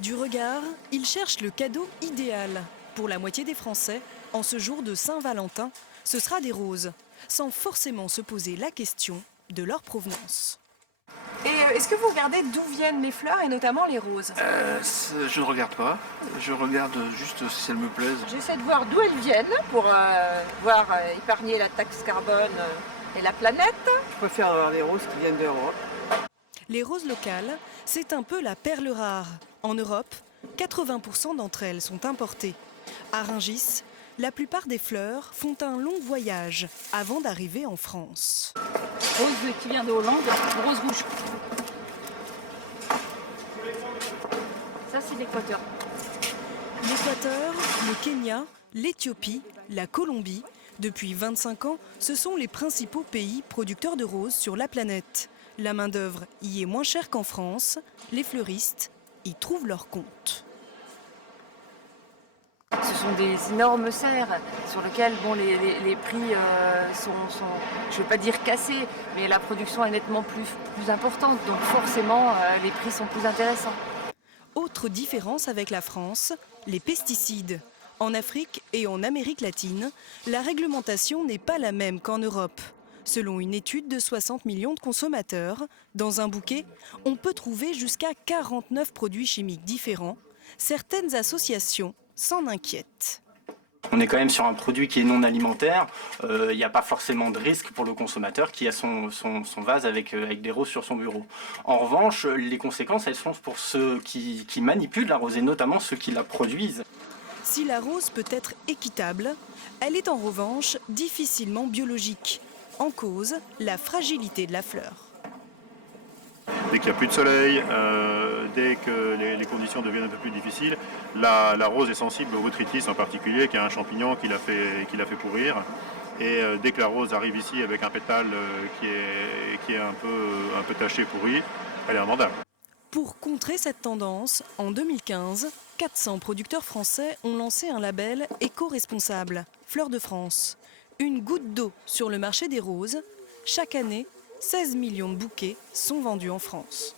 Du regard, ils cherchent le cadeau idéal. Pour la moitié des Français, en ce jour de Saint-Valentin, ce sera des roses, sans forcément se poser la question de leur provenance. Et est-ce que vous regardez d'où viennent les fleurs et notamment les roses? Je ne regarde pas, je regarde juste si elles me plaisent. J'essaie de voir d'où elles viennent pour épargner la taxe carbone et la planète. Je préfère avoir des roses qui viennent d'Europe. Les roses locales, c'est un peu la perle rare. En Europe, 80% d'entre elles sont importées. À Rungis, la plupart des fleurs font un long voyage avant d'arriver en France. Rose qui vient de Hollande, rose rouge. Ça c'est l'Équateur. L'Équateur, le Kenya, l'Éthiopie, la Colombie, depuis 25 ans, ce sont les principaux pays producteurs de roses sur la planète. La main-d'œuvre y est moins chère qu'en France, les fleuristes y trouvent leur compte. Ce sont des énormes serres sur lesquelles les prix sont, je ne veux pas dire cassés, mais la production est nettement plus importante. Donc forcément, les prix sont plus intéressants. Autre différence avec la France, les pesticides. En Afrique et en Amérique latine, la réglementation n'est pas la même qu'en Europe. Selon une étude de 60 millions de consommateurs, dans un bouquet, on peut trouver jusqu'à 49 produits chimiques différents. Certaines associations s'en inquiètent. On est quand même sur un produit qui est non alimentaire. Il n'y a pas forcément de risque pour le consommateur qui a son vase avec des roses sur son bureau. En revanche, les conséquences, elles sont pour ceux qui manipulent la rose et notamment ceux qui la produisent. Si la rose peut être équitable, elle est en revanche difficilement biologique. En cause, la fragilité de la fleur. Dès qu'il n'y a plus de soleil, dès que les conditions deviennent un peu plus difficiles, la rose est sensible au botrytis en particulier, qui est un champignon qui la fait pourrir. Et dès que la rose arrive ici avec un pétale qui est un peu taché, pourri, elle est invendable. Pour contrer cette tendance, en 2015, 400 producteurs français ont lancé un label éco-responsable, Fleurs de France. Une goutte d'eau sur le marché des roses. Chaque année, 16 millions de bouquets sont vendus en France.